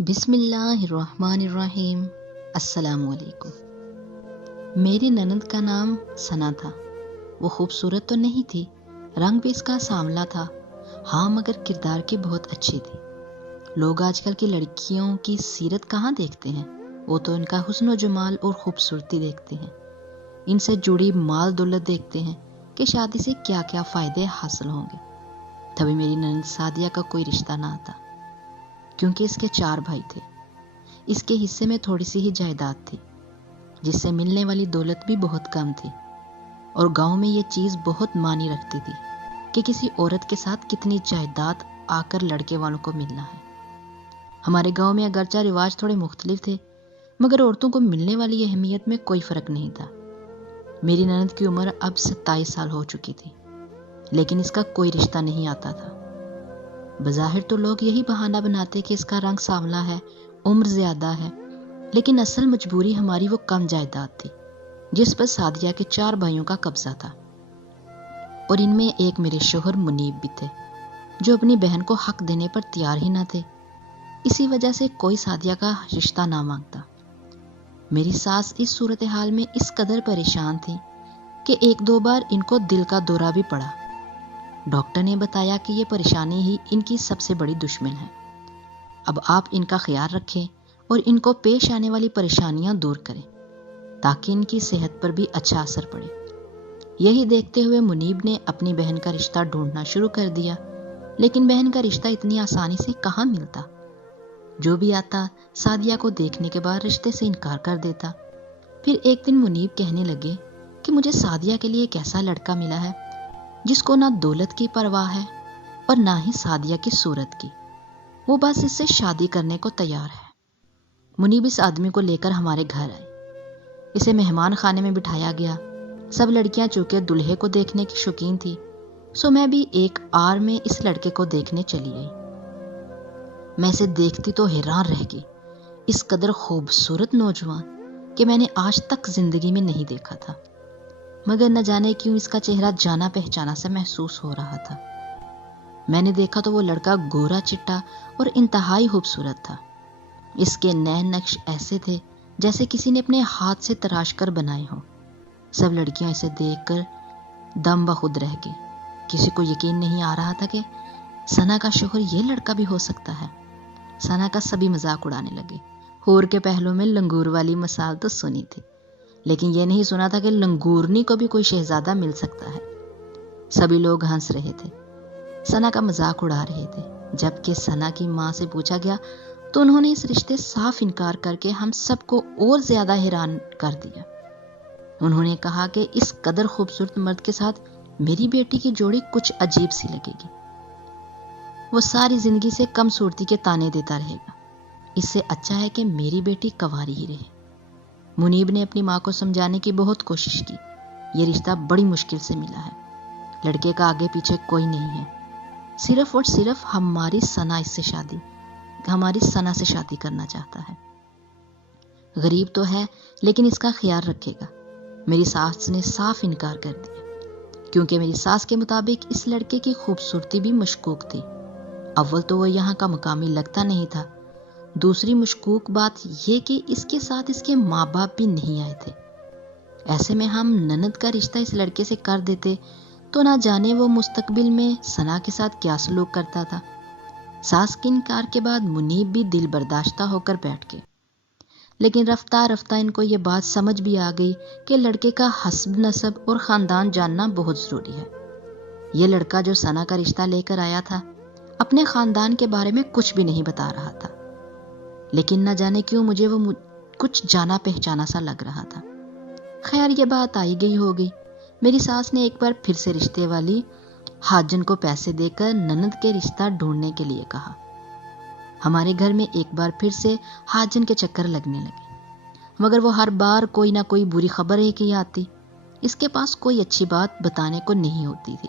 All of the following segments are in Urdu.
بسم اللہ الرحمن الرحیم۔ السلام علیکم۔ میری نند کا نام ثنا تھا۔ وہ خوبصورت تو نہیں تھی، رنگ بھی اس کا سانولا تھا، ہاں مگر کردار کی بہت اچھی تھی۔ لوگ آج کل کی لڑکیوں کی سیرت کہاں دیکھتے ہیں، وہ تو ان کا حسن و جمال اور خوبصورتی دیکھتے ہیں، ان سے جڑی مال دولت دیکھتے ہیں کہ شادی سے کیا کیا فائدے حاصل ہوں گے۔ تبھی میری نند سعدیہ کا کوئی رشتہ نہ آتا، کیونکہ اس کے 4 بھائی تھے۔ اس کے حصے میں تھوڑی سی ہی جائیداد تھی، جس سے ملنے والی دولت بھی بہت کم تھی، اور گاؤں میں یہ چیز بہت معنی رکھتی تھی کہ کسی عورت کے ساتھ کتنی جائیداد آ کر لڑکے والوں کو ملنا ہے۔ ہمارے گاؤں میں اگرچہ رواج تھوڑے مختلف تھے، مگر عورتوں کو ملنے والی اہمیت میں کوئی فرق نہیں تھا۔ میری نند کی عمر اب 27 سال ہو چکی تھی، لیکن اس کا کوئی رشتہ نہیں آتا تھا۔ بظاہر تو لوگ یہی بہانہ بناتے کہ اس کا رنگ سانولا ہے، عمر زیادہ ہے، لیکن اصل مجبوری ہماری وہ کم جائیداد تھی جس پر سعدیہ کے 4 بھائیوں کا قبضہ تھا، اور ان میں ایک میرے شوہر منیب بھی تھے، جو اپنی بہن کو حق دینے پر تیار ہی نہ تھے۔ اسی وجہ سے کوئی سعدیہ کا رشتہ نہ مانگتا۔ میری ساس اس صورتحال میں اس قدر پریشان تھی کہ 1-2 بار ان کو دل کا دورہ بھی پڑا۔ ڈاکٹر نے بتایا کہ یہ پریشانی ہی ان کی سب سے بڑی دشمن ہے۔ اب آپ ان کا خیال رکھیں اور ان کو پیش آنے والی پریشانیاں دور کریں تاکہ ان کی صحت پر بھی اچھا اثر پڑے۔ یہی دیکھتے ہوئے منیب نے اپنی بہن کا رشتہ ڈھونڈنا شروع کر دیا، لیکن بہن کا رشتہ اتنی آسانی سے کہاں ملتا۔ جو بھی آتا سعدیہ کو دیکھنے کے بعد رشتے سے انکار کر دیتا۔ پھر ایک دن منیب کہنے لگے کہ مجھے سعدیہ کے لیے ایک ایسا لڑکا ملا ہے جس کو نہ دولت کی پرواہ ہے اور نہ ہی سعدیہ کی صورت کی، وہ بس اس سے شادی کرنے کو تیار ہے۔ منیب اس آدمی کو لے کر ہمارے گھر آئے۔ اسے مہمان خانے میں بٹھایا گیا۔ سب لڑکیاں چونکہ دلہے کو دیکھنے کی شوقین تھی، سو میں بھی ایک آر میں اس لڑکے کو دیکھنے چلی گئی۔ میں اسے دیکھتی تو حیران رہ گئی۔ اس قدر خوبصورت نوجوان کہ میں نے آج تک زندگی میں نہیں دیکھا تھا، مگر نہ جانے کیوں اس کا چہرہ جانا پہچانا سا محسوس ہو رہا تھا۔ میں نے دیکھا تو وہ لڑکا گورا چٹا اور انتہائی خوبصورت تھا۔ اس کے نین نقش ایسے تھے جیسے کسی نے اپنے ہاتھ سے تراش کر بنائے ہوں۔ سب لڑکیاں اسے دیکھ کر دم بخود رہ گئی۔ کسی کو یقین نہیں آ رہا تھا کہ ثنا کا شوہر یہ لڑکا بھی ہو سکتا ہے۔ ثنا کا سبھی مذاق اڑانے لگے۔ ہور کے پہلو میں لنگور والی مثال تو سنی تھی، لیکن یہ نہیں سنا تھا کہ لنگورنی کو بھی کوئی شہزادہ مل سکتا ہے۔ سبھی لوگ ہنس رہے تھے، ثنا کا مذاق اڑا رہے تھے۔ جبکہ ثنا کی ماں سے پوچھا گیا تو انہوں نے اس رشتے صاف انکار کر کے ہم سب کو اور زیادہ حیران کر دیا۔ انہوں نے کہا کہ اس قدر خوبصورت مرد کے ساتھ میری بیٹی کی جوڑی کچھ عجیب سی لگے گی۔ وہ ساری زندگی سے کم صورتی کے تانے دیتا رہے گا، اس سے اچھا ہے کہ میری بیٹی کنواری ہی رہے۔ منیب نے اپنی ماں کو سمجھانے کی بہت کوشش کی۔ یہ رشتہ بڑی مشکل سے ملا ہے، لڑکے کا آگے پیچھے کوئی نہیں ہے، صرف اور صرف ہماری ثنا سے شادی کرنا چاہتا ہے۔ غریب تو ہے لیکن اس کا خیال رکھے گا۔ میری ساس نے صاف انکار کر دیا، کیونکہ میری ساس کے مطابق اس لڑکے کی خوبصورتی بھی مشکوک تھی۔ اول تو وہ یہاں کا مقامی لگتا نہیں تھا، دوسری مشکوک بات یہ کہ اس کے ساتھ اس کے ماں باپ بھی نہیں آئے تھے۔ ایسے میں ہم نند کا رشتہ اس لڑکے سے کر دیتے تو نہ جانے وہ مستقبل میں ثنا کے ساتھ کیا سلوک کرتا تھا۔ ساس کے انکار کے بعد منیب بھی دل برداشتہ ہو کر بیٹھ گئے، لیکن رفتہ رفتہ ان کو یہ بات سمجھ بھی آ گئی کہ لڑکے کا حسب نسب اور خاندان جاننا بہت ضروری ہے۔ یہ لڑکا جو ثنا کا رشتہ لے کر آیا تھا اپنے خاندان کے بارے میں کچھ بھی نہیں بتا رہا تھا، لیکن نہ جانے کیوں مجھے وہ کچھ جانا پہچانا سا لگ رہا تھا۔ خیر یہ بات آئی گئی ہو گئی۔ میری ساس نے ایک بار پھر سے رشتے والی حاجن کو پیسے دے کر نند کے رشتہ ڈھونڈنے کے لیے کہا۔ ہمارے گھر میں ایک بار پھر سے حاجن کے چکر لگنے لگے، مگر وہ ہر بار کوئی نہ کوئی بری خبر ہی کی آتی۔ اس کے پاس کوئی اچھی بات بتانے کو نہیں ہوتی تھی۔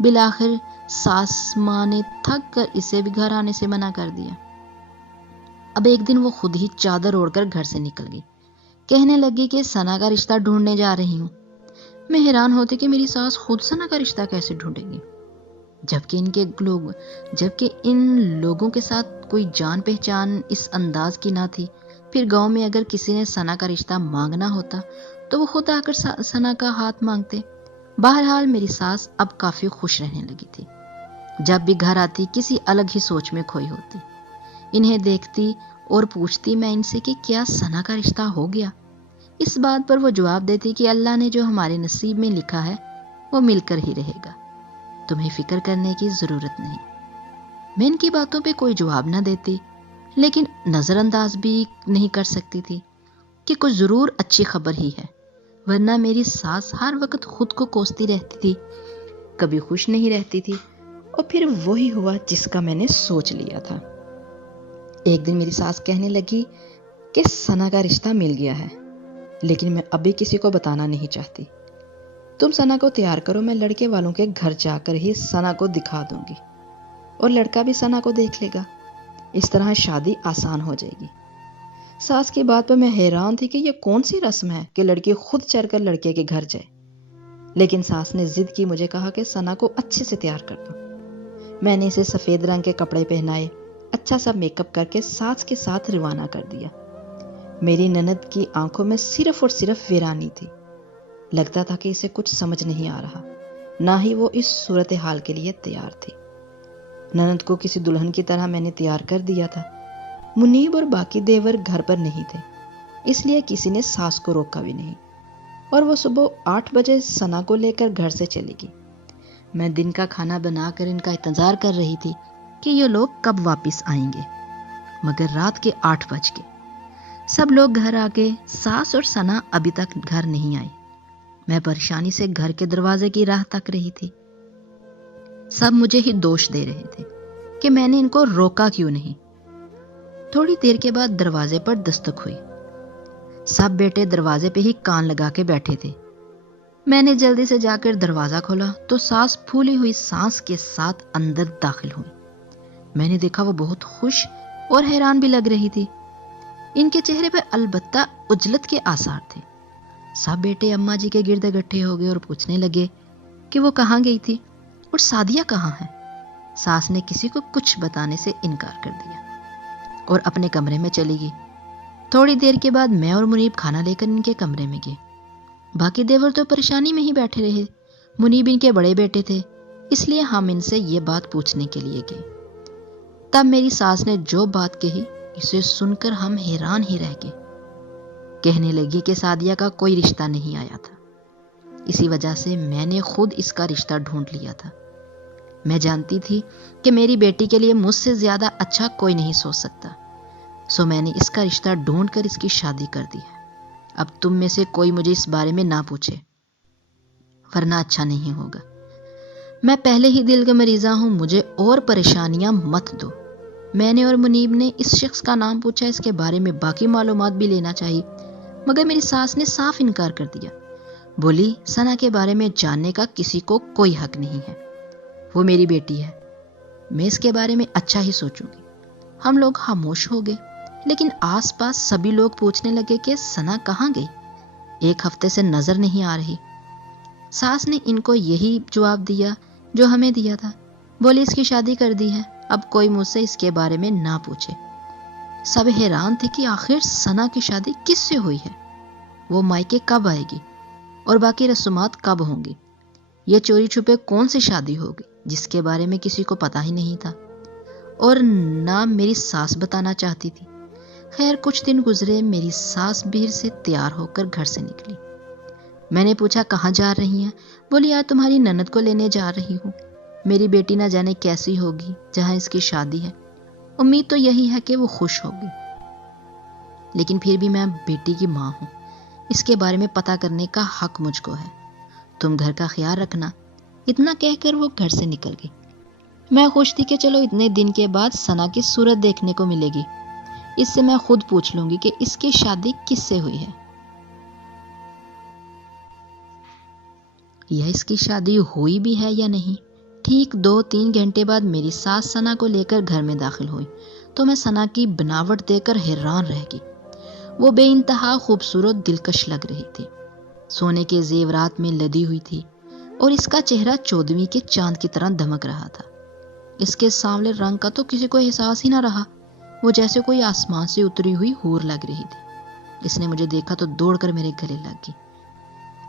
بالآخر ساس ماں نے تھک کر اسے بھی گھر آنے سے منع کر دیا۔ اب ایک دن وہ خود ہی چادر اوڑھ کر گھر سے نکل گئی، کہنے لگی کہ ثنا کا رشتہ ڈھونڈنے جا رہی ہوں۔ میں حیران ہوتی کہ میری ساس خود ثنا کا رشتہ کیسے ڈھونڈے گی۔ جبکہ ان لوگوں کے ساتھ کوئی جان پہچان اس انداز کی نہ تھی۔ پھر گاؤں میں اگر کسی نے ثنا کا رشتہ مانگنا ہوتا تو وہ خود آ کر ثنا کا ہاتھ مانگتے۔ بہرحال میری ساس اب کافی خوش رہنے لگی تھی۔ جب بھی گھر آتی کسی الگ ہی سوچ میں کھوئی ہوتی۔ انہیں دیکھتی اور پوچھتی میں ان سے کہ کیا ثنا کا رشتہ ہو گیا؟ اس بات پر وہ جواب دیتی کہ اللہ نے جو ہمارے نصیب میں لکھا ہے وہ مل کر ہی رہے گا، تمہیں فکر کرنے کی ضرورت نہیں۔ میں ان کی باتوں پہ کوئی جواب نہ دیتی، لیکن نظر انداز بھی نہیں کر سکتی تھی کہ کچھ ضرور اچھی خبر ہی ہے، ورنہ میری ساس ہر وقت خود کو کوستی رہتی تھی، کبھی خوش نہیں رہتی تھی، اور پھر وہی ہوا جس کا میں نے سوچ لیا تھا۔ ایک دن میری ساس کہنے لگی کہ ثنا کا رشتہ مل گیا ہے، لیکن میں ابھی کسی کو بتانا نہیں چاہتی۔ تم ثنا کو تیار کرو، میں لڑکے والوں کے گھر جا کر ہی ثنا کو دکھا دوں گی، اور لڑکا بھی ثنا کو دیکھ لے گا، اس طرح شادی آسان ہو جائے گی۔ ساس کی بات پر میں حیران تھی کہ یہ کون سی رسم ہے کہ لڑکی خود چل کر لڑکے کے گھر جائے، لیکن ساس نے ضد کی، مجھے کہا کہ ثنا کو اچھے سے تیار کر دو۔ میں نے اسے سفید رنگ کے کپڑے پہنائے، اچھا سا میک اپ کر کے ساس کے ساتھ روانہ کر دیا۔ میری نند کی آنکھوں میں صرف اور صرف ویرانی تھی، لگتا تھا کہ اسے کچھ سمجھ نہیں آ رہا، نہ ہی وہ اس صورتحال کے لیے تیار تھی۔ نند کو کسی دلہن کی طرح میں نے تیار کر دیا تھا۔ منیب اور باقی دیور گھر پر نہیں تھے، اس لیے کسی نے ساس کو روکا بھی نہیں، اور وہ صبح 8 بجے ثنا کو لے کر گھر سے چلی گئی۔ میں دن کا کھانا بنا کر ان کا انتظار کر رہی تھی کہ یہ لوگ کب واپس آئیں گے، مگر رات کے 8 بج گئے۔ سب لوگ گھر آ گئے، ساس اور ثنا ابھی تک گھر نہیں آئی۔ میں پریشانی سے گھر کے دروازے کی راہ تک رہی تھی۔ سب مجھے ہی دوش دے رہے تھے کہ میں نے ان کو روکا کیوں نہیں۔ تھوڑی دیر کے بعد دروازے پر دستک ہوئی۔ سب بیٹے دروازے پہ ہی کان لگا کے بیٹھے تھے۔ میں نے جلدی سے جا کر دروازہ کھولا تو ساس پھولی ہوئی سانس کے ساتھ اندر داخل ہوئی۔ میں نے دیکھا وہ بہت خوش اور حیران بھی لگ رہی تھی۔ ان کے چہرے پر البتہ عجلت کے آثار تھے۔ سب بیٹے اماں جی کے گرد اکٹھے ہو گئے اور پوچھنے لگے کہ وہ کہاں گئی تھی اور سعدیہ کہاں ہے۔ ساس نے کسی کو کچھ بتانے سے انکار کر دیا اور اپنے کمرے میں چلی گئی۔ تھوڑی دیر کے بعد میں اور منیب کھانا لے کر ان کے کمرے میں گئے۔ باقی دیور تو پریشانی میں ہی بیٹھے رہے۔ منیب ان کے بڑے بیٹے تھے، اس لیے ہم ان سے یہ بات پوچھنے کے لیے گئے۔ تب میری ساس نے جو بات کہی اسے سن کر ہم حیران ہی رہ گئے۔ کہنے لگی کہ سعدیہ کا کوئی رشتہ نہیں آیا تھا، اسی وجہ سے میں نے خود اس کا رشتہ ڈھونڈ لیا تھا۔ میں جانتی تھی کہ میری بیٹی کے لیے مجھ سے زیادہ اچھا کوئی نہیں سوچ سکتا، سو میں نے اس کا رشتہ ڈھونڈ کر اس کی شادی کر دی ہے۔ اب تم میں سے کوئی مجھے اس بارے میں نہ پوچھے، ورنہ اچھا نہیں ہوگا۔ میں پہلے ہی دل کا مریضہ ہوں، مجھے اور پریشانیاں مت دو۔ میں نے اور منیب نے اس شخص کا نام پوچھا، اس کے بارے میں باقی معلومات بھی لینا چاہیے، مگر میری ساس نے صاف انکار کر دیا۔ بولی ثنا کے بارے میں جاننے کا کسی کو کوئی حق نہیں ہے، وہ میری بیٹی ہے، میں اس کے بارے میں اچھا ہی سوچوں گی۔ ہم لوگ خاموش ہو گئے، لیکن آس پاس سبھی لوگ پوچھنے لگے کہ ثنا کہاں گئی، 1 ہفتے سے نظر نہیں آ رہی۔ ساس نے ان کو یہی جواب دیا جو ہمیں دیا تھا، بولی اس کی شادی کر دی ہے، اب کوئی مجھ سے اس کے بارے میں نہ پوچھے۔ سب حیران تھے کہ آخر ثنا کی شادی کس سے ہوئی ہے، وہ مائکے کب آئے گی اور باقی رسومات کب ہوں گی، یہ چوری چھپے کون سی شادی ہوگی جس کے بارے میں کسی کو پتہ ہی نہیں تھا، اور نہ میری ساس بتانا چاہتی تھی۔ خیر کچھ دن گزرے، میری ساس بہر سے تیار ہو کر گھر سے نکلی۔ میں نے پوچھا کہاں جا رہی ہیں؟ بولی آج تمہاری نند کو لینے جا رہی ہوں، میری بیٹی نہ جانے کیسی ہوگی جہاں اس کی شادی ہے، امید تو یہی ہے کہ وہ خوش ہوگی، لیکن پھر بھی میں بیٹی کی ماں ہوں، اس کے بارے میں پتہ کرنے کا حق مجھ کو ہے، تم گھر کا خیال رکھنا۔ اتنا کہہ کر وہ گھر سے نکل گئی۔ میں خوش تھی کہ چلو اتنے دن کے بعد ثنا کی صورت دیکھنے کو ملے گی، اس سے میں خود پوچھ لوں گی کہ اس کی شادی کس سے ہوئی ہے، یا اس کی شادی ہوئی بھی ہے یا نہیں۔ ٹھیک 2-3 گھنٹے بعد میری ساس ثنا کو لے کر گھر میں داخل ہوئی تو میں ثنا کی بناوٹ دیکھ کر حیران رہ گئی۔ وہ بے انتہا خوبصورت دلکش لگ رہی تھی، سونے کے زیورات میں لدی ہوئی تھی، اور اس کا چہرہ 14ویں کے چاند کی طرح دمک رہا تھا۔ اس کے سانولے رنگ کا تو کسی کو احساس ہی نہ رہا، وہ جیسے کوئی آسمان سے اتری ہوئی حور لگ رہی تھی۔ اس نے مجھے دیکھا تو دوڑ کر میرے گلے لگ گئی۔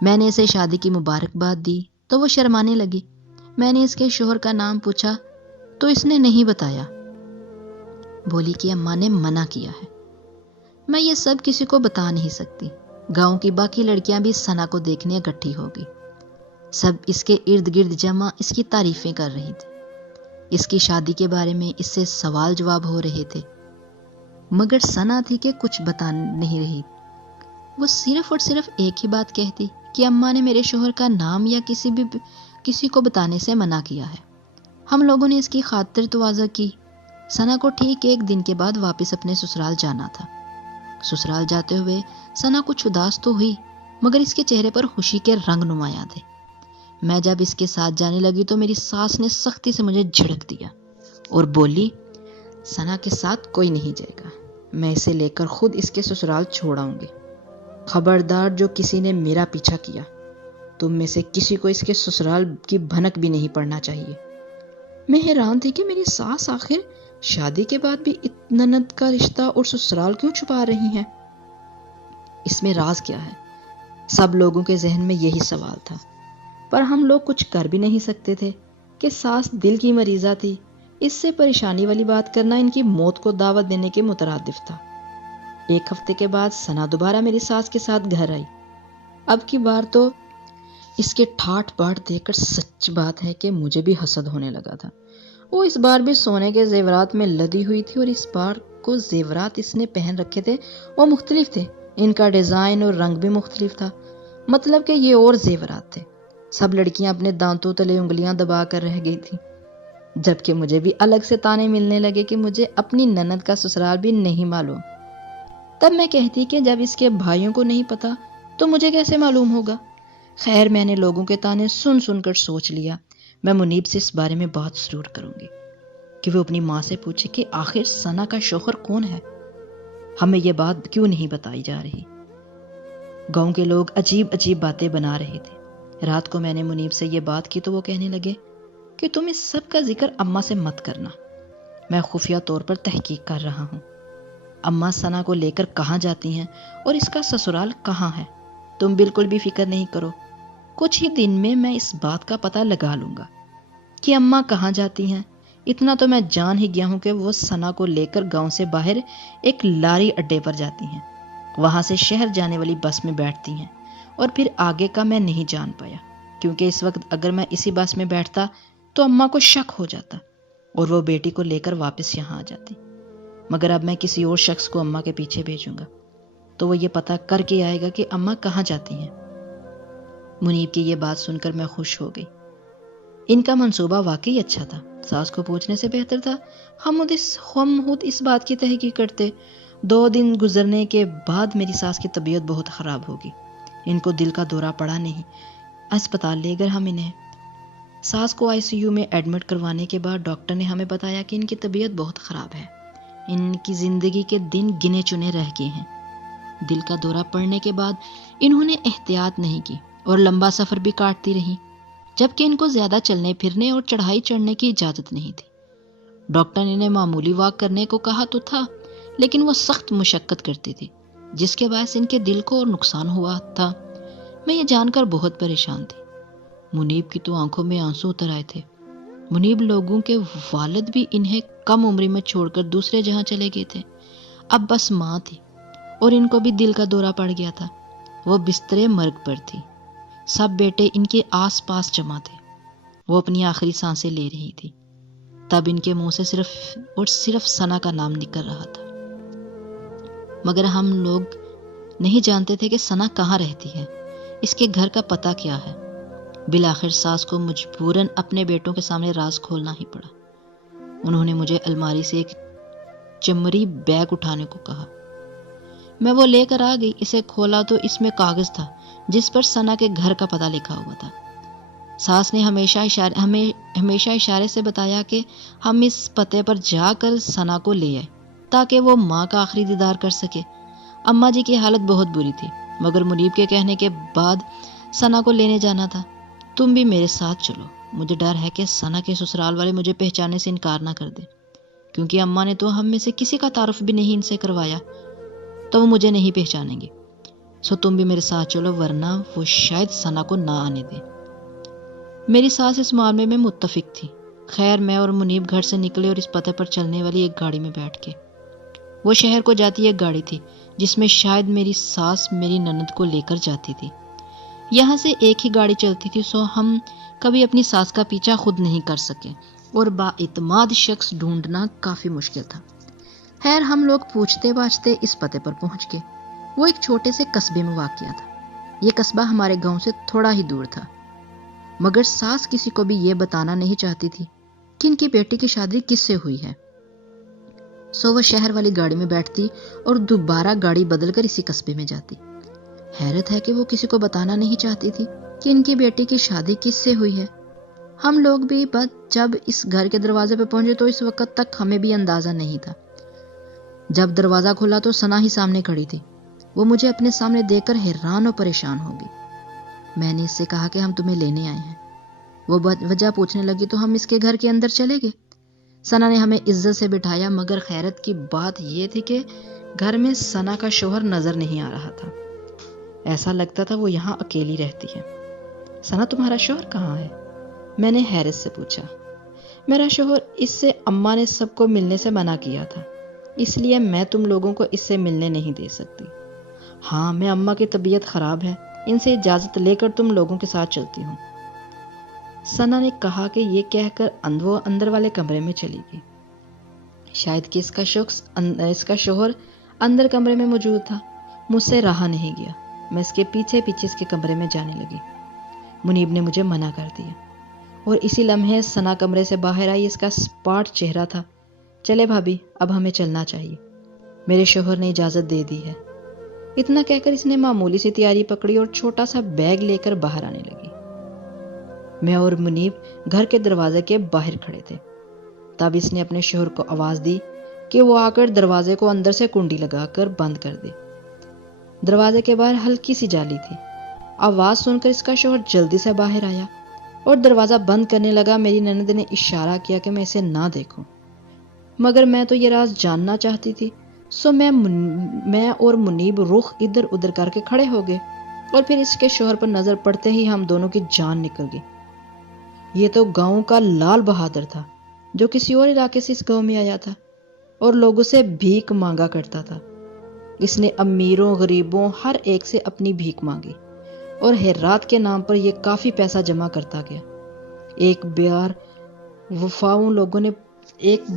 میں نے اسے شادی کی مبارکباد دی تو وہ شرمانے لگی۔ میں نے اس کے شوہر کا نام پوچھا تو اس نے نہیں بتایا، بولی کہ اماں نے منع کیا ہے۔ میں یہ سب کسی کو بتا نہیں سکتی۔ گاؤں کی باقی لڑکیاں بھی ثنا کو دیکھنے اکٹھی ہو گئی، سب اس کے ارد گرد جمع اس کی تعریفیں کر رہی تھی، اس کی شادی کے بارے میں اس سے سوال جواب ہو رہے تھے، مگر ثنا تھی کہ کچھ بتا نہیں رہی۔ وہ صرف اور صرف ایک ہی بات کہتی کہ اماں نے میرے شوہر کا نام یا کسی کو بتانے سے منع کیا ہے۔ ہم لوگوں نے اس کی خاطر تواضع کی۔ ثنا کو ٹھیک 1 دن کے بعد واپس اپنے سسرال جانا تھا۔ سسرال جاتے ہوئے ثنا کچھ اداس تو ہوئی، مگر اس کے چہرے پر خوشی کے رنگ نمایاں تھے۔ میں جب اس کے ساتھ جانے لگی تو میری ساس نے سختی سے مجھے جھڑک دیا اور بولی، ثنا کے ساتھ کوئی نہیں جائے گا، میں اسے لے کر خود اس کے سسرال چھوڑ آؤں گی۔ خبردار جو کسی نے میرا پیچھا کیا، تم میں سے کسی کو اس کے سسرال کی بھنک بھی نہیں پڑنا چاہیے۔ میں حیران تھی کہ میری ساس آخر شادی کے بعد بھی نند کا رشتہ اور سسرال کیوں چھپا رہی ہیں؟ اس میں راز کیا ہے؟ سب لوگوں کے ذہن میں یہی سوال تھا، پر ہم لوگ کچھ کر بھی نہیں سکتے تھے کہ ساس دل کی مریضہ تھی۔ اس سے پریشانی والی بات کرنا ان کی موت کو دعوت دینے کے مترادف تھا۔ 1 ہفتے کے بعد ثنا دوبارہ میری ساس کے ساتھ گھر آئی۔ اب کی بار تو اس کے ٹھاٹ باٹ دیکھ کر سچ بات ہے کہ مجھے بھی حسد ہونے لگا تھا۔ وہ اس بار بھی سونے کے زیورات میں لدی ہوئی تھی، اور اس بار کو زیورات اس نے پہن رکھے تھے وہ مختلف تھے، ان کا ڈیزائن اور رنگ بھی مختلف تھا، مطلب کہ یہ اور زیورات تھے۔ سب لڑکیاں اپنے دانتوں تلے انگلیاں دبا کر رہ گئی تھیں، جبکہ مجھے بھی الگ سے تانے ملنے لگے کہ مجھے اپنی نند کا سسرال بھی نہیں معلوم۔ تب میں کہتی کہ جب اس کے بھائیوں کو نہیں پتا تو مجھے کیسے معلوم ہوگا؟ خیر، میں نے لوگوں کے تانے سن سن کر سوچ لیا میں منیب سے اس بارے میں بات ضرور کروں گی کہ وہ اپنی ماں سے پوچھے کہ آخر ثنا کا شوہر کون ہے، ہمیں یہ بات کیوں نہیں بتائی جا رہی۔ گاؤں کے لوگ عجیب عجیب باتیں بنا رہے تھے۔ رات کو میں نے منیب سے یہ بات کی تو وہ کہنے لگے کہ تم اس سب کا ذکر اماں سے مت کرنا، میں خفیہ طور پر تحقیق کر رہا ہوں۔ اماں ثنا کو لے کر کہاں جاتی ہیں اور اس کا سسرال کہاں ہے، تم بالکل بھی فکر نہیں کرو، کچھ ہی دن میں اس بات کا پتہ لگا لوں گا کہ اماں کہاں جاتی ہیں۔ اتنا تو میں جان ہی گیا ہوں کہ وہ ثنا کو لے کر گاؤں سے باہر ایک لاری اڈے پر جاتی ہیں، وہاں سے شہر جانے والی بس میں بیٹھتی ہیں، اور پھر آگے کا میں نہیں جان پایا، کیونکہ اس وقت اگر میں اسی بس میں بیٹھتا تو اماں کو شک ہو جاتا اور وہ بیٹی کو لے کر واپس یہاں آ جاتی۔ مگر اب میں کسی اور شخص کو اماں کے پیچھے بھیجوں گا تو وہ یہ پتہ کر کے آئے گا کہ اماں کہاں جاتی ہیں۔ منیب کی یہ بات سن کر میں خوش ہو گئی۔ ان کا منصوبہ واقعی اچھا تھا، ساس کو پوچھنے سے بہتر تھا ہم خود اس بات کی تحقیق کرتے۔ 2 دن گزرنے کے بعد میری ساس کی طبیعت بہت خراب ہوگی، ان کو دل کا دورہ پڑا نہیں، اسپتال لے گئے ہم انہیں۔ ساس کو ICU میں ایڈمٹ کروانے کے بعد ڈاکٹر نے ہمیں بتایا کہ ان کی طبیعت بہت خراب ہے، ان کی زندگی کے دن گنے چنے رہ گئے ہیں۔ دل کا دورہ پڑنے کے بعد انہوں نے احتیاط نہیں کی اور لمبا سفر بھی کاٹتی رہی، جبکہ ان کو زیادہ چلنے پھرنے اور چڑھائی چڑھنے کی اجازت نہیں تھی۔ ڈاکٹر نے انہیں معمولی واک کرنے کو کہا تو تھا، لیکن وہ سخت مشقت کرتی تھی، جس کے باعث ان کے دل کو اور نقصان ہوا تھا۔ میں یہ جان کر بہت پریشان تھی۔ منیب کی تو آنکھوں میں آنسو اتر آئے تھے۔ منیب لوگوں کے والد بھی انہیں کم عمری میں چھوڑ کر دوسرے جہاں چلے گئے تھے، اب بس ماں تھی، اور ان کو بھی دل کا دورہ پڑ گیا تھا۔ وہ بسترے مرگ پر تھی، سب بیٹے ان کے آس پاس جمع تھے، وہ اپنی آخری سانسیں لے رہی تھی۔ تب ان کے منہ سے صرف اور صرف ثنا کا نام نکل رہا تھا، مگر ہم لوگ نہیں جانتے تھے کہ ثنا کہاں رہتی ہے، اس کے گھر کا پتہ کیا ہے۔ بالآخر ساس کو مجبوراً اپنے بیٹوں کے سامنے راز کھولنا ہی پڑا۔ انہوں نے مجھے الماری سے ایک چمڑی بیگ اٹھانے کو کہا، میں وہ لے کر آ گئی۔ اسے کھولا تو اس میں کاغذ تھا جس پر ثنا کے گھر کا پتہ لکھا ہوا تھا۔ ساس نے ہمیشہ اشارے سے بتایا کہ ہم اس پتے پر جا کر ثنا کو لے آئے تاکہ وہ ماں کا آخری دیدار کر سکے۔ اماں جی کی حالت بہت بری تھی، مگر منیب کے کہنے کے بعد ثنا کو لینے جانا تھا۔ تم بھی میرے ساتھ چلو، مجھے ڈر ہے کہ ثنا کے سسرال والے مجھے پہچانے سے انکار نہ کر دیں، کیونکہ اماں نے تو ہم میں سے کسی کا تعارف بھی نہیں ان سے کروایا، تو وہ مجھے نہیں پہچانیں گے۔ سو تم بھی میرے ساتھ چلو، ورنہ وہ شاید ثنا کو نہ آنے دیں۔ میری ساس اس معاملے میں متفق تھی۔ خیر میں اور منیب گھر سے نکلے اور اس پتے پر چلنے والی ایک گاڑی میں بیٹھ کے۔ وہ شہر کو جاتی ایک گاڑی تھی جس میں شاید میری ساس میری نند کو لے کر جاتی تھی۔ یہاں سے ایک ہی گاڑی چلتی تھی، سو ہم کبھی اپنی ساس کا پیچھا خود نہیں کر سکے اور با اعتماد شخص ڈھونڈنا کافی مشکل تھا۔ خیر ہم لوگ پوچھتے باچھتے اس پتے پر پہنچ گئے۔ وہ ایک چھوٹے سے قصبے میں واقع تھا۔ یہ قصبہ ہمارے گاؤں سے تھوڑا ہی دور تھا، مگر ساس کسی کو بھی یہ بتانا نہیں چاہتی تھی کہ ان کی بیٹی کی شادی کس سے ہوئی ہے۔ سو وہ شہر والی گاڑی میں بیٹھتی اور دوبارہ گاڑی بدل کر اسی قصبے میں جاتی۔ حیرت ہے کہ وہ کسی کو بتانا نہیں چاہتی تھی کہ ان کی بیٹی کی شادی کس سے ہوئی ہے۔ ہم لوگ بھی بس جب اس گھر کے دروازے پہ پہنچے تو اس وقت تک ہمیں بھی اندازہ نہیں تھا۔ جب دروازہ کھلا تو ثنا ہی سامنے کھڑی تھی۔ وہ مجھے اپنے سامنے دیکھ کر حیران و پریشان ہو گئی۔ میں نے اس سے کہا کہ ہم تمہیں لینے آئے ہیں۔ وہ وجہ پوچھنے لگی تو ہم اس کے گھر کے اندر چلے گئے۔ ثنا نے ہمیں عزت سے بٹھایا، مگر خیرت کی بات یہ تھی کہ گھر میں ثنا کا شوہر نظر نہیں آ رہا تھا۔ ایسا لگتا تھا وہ یہاں اکیلی رہتی ہے۔ ثنا تمہارا شوہر کہاں ہے؟ میں نے حیرت سے پوچھا۔ میرا شوہر اس سے اماں نے سب کو ملنے سے منع کیا تھا، اس لیے میں تم لوگوں کو اس سے ملنے نہیں دے سکتی۔ ہاں میں اماں کی طبیعت خراب ہے، ان سے اجازت لے کر تم لوگوں کے ساتھ چلتی ہوں۔ ثنا نے کہا کہ یہ کہہ کر وہ اندر والے کمرے میں چلی گئی۔ شاید کہ اس کا شوہر اندر کمرے میں موجود تھا۔ مجھ سے رہا نہیں گیا، میں اس کے پیچھے پیچھے اس کے کمرے میں جانے لگی۔ منیب نے مجھے منع کر دیا اور اسی لمحے ثنا کمرے سے باہر آئی۔ اس کا سپاٹ چہرہ تھا۔ چلے بھابھی، اب ہمیں چلنا چاہیے، میرے شوہر نے اجازت دے دی ہے۔ اتنا کہہ کر اس نے معمولی سی تیاری پکڑی اور چھوٹا سا بیگ لے کر باہر آنے لگی۔ میں اور منیب گھر کے دروازے کے باہر کھڑے تھے۔ تب اس نے اپنے شوہر کو آواز دی کہ وہ آ کر دروازے کو اندر سے کنڈی لگا کر بند کر دے۔ دروازے کے باہر ہلکی سی جالی تھی۔ آواز سن کر اس کا شوہر جلدی سے باہر آیا اور دروازہ بند کرنے لگا۔ میری نند نے اشارہ کیا کہ میں اسے نہ دیکھوں، مگر میں تو یہ راز جاننا چاہتی تھی، سو میں اور منیب رخ ادھر ادھر کر کے کھڑے ہو گئے اور پھر اس کے شوہر پر نظر پڑتے ہی ہم دونوں کی جان نکل گئی۔ یہ تو گاؤں کا لال بہادر تھا جو کسی اور علاقے سے اس گاؤں میں آیا تھا اور لوگوں سے بھیک مانگا کرتا تھا۔ اس نے امیروں غریبوں ہر ایک سے اپنی بھیک مانگی اور ہیرات کے نام پر یہ کافی پیسہ جمع کرتا گیا۔ ایک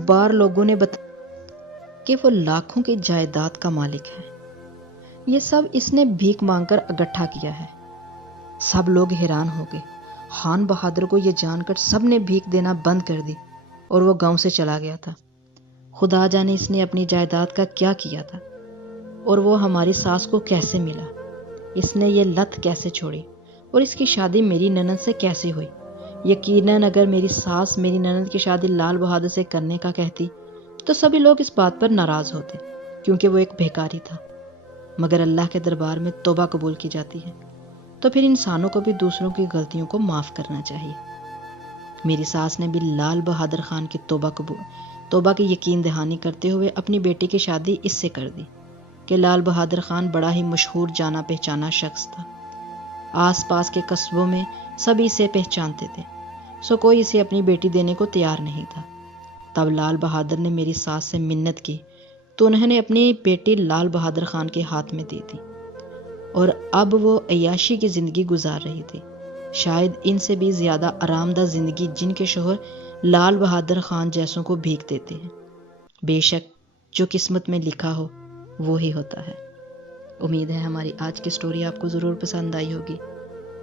بار لوگوں نے بتایا کہ وہ لاکھوں کی جائیداد کا مالک ہے۔ یہ سب اس نے بھیک مانگ کر اکٹھا کیا ہے۔ سب لوگ حیران ہو گئے۔ خان بہادر کو یہ جان کر سب نے بھیک دینا بند کر دی اور وہ گاؤں سے چلا گیا تھا۔ خدا جانے اس نے اپنی جائیداد کا کیا کیا تھا اور وہ ہماری ساس کو کیسے ملا، اس نے یہ لت کیسے چھوڑی اور اس کی شادی میری نند سے کیسے ہوئی۔ یقیناً اگر میری ساس میری نند کی شادی لال بہادر سے کرنے کا کہتی تو سبھی لوگ اس بات پر ناراض ہوتے، کیونکہ وہ ایک بھیکاری تھا۔ مگر اللہ کے دربار میں توبہ قبول کی جاتی ہے، تو پھر انسانوں کو بھی دوسروں کی غلطیوں کو معاف کرنا چاہیے۔ میری ساس نے بھی لال بہادر خان کی توبہ کی یقین دہانی کرتے ہوئے اپنی بیٹی کی شادی اس سے کر دی کہ لال بہادر خان بڑا ہی مشہور جانا پہچانا شخص تھا۔ آس پاس کے قصبوں میں سبھی اسے پہچانتے تھے، سو کوئی اسے اپنی بیٹی دینے کو تیار نہیں تھا۔ تب لال بہادر نے میری ساس سے منت کی تو انہوں نے اپنی بیٹی لال بہادر خان کے ہاتھ میں دے دی اور اب وہ عیاشی کی زندگی گزار رہی تھی، شاید ان سے بھی زیادہ آرام دہ زندگی جن کے شوہر لال بہادر خان جیسوں کو بھیک دیتے ہیں۔ بے شک جو قسمت میں لکھا ہو وہی ہوتا ہے۔ امید ہے ہماری آج کی سٹوری آپ کو ضرور پسند آئی ہوگی۔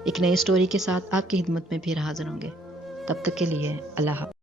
ایک نئی سٹوری کے ساتھ آپ کی خدمت میں پھر حاضر ہوں گے۔ تب تک کے لیے اللہ حافظ۔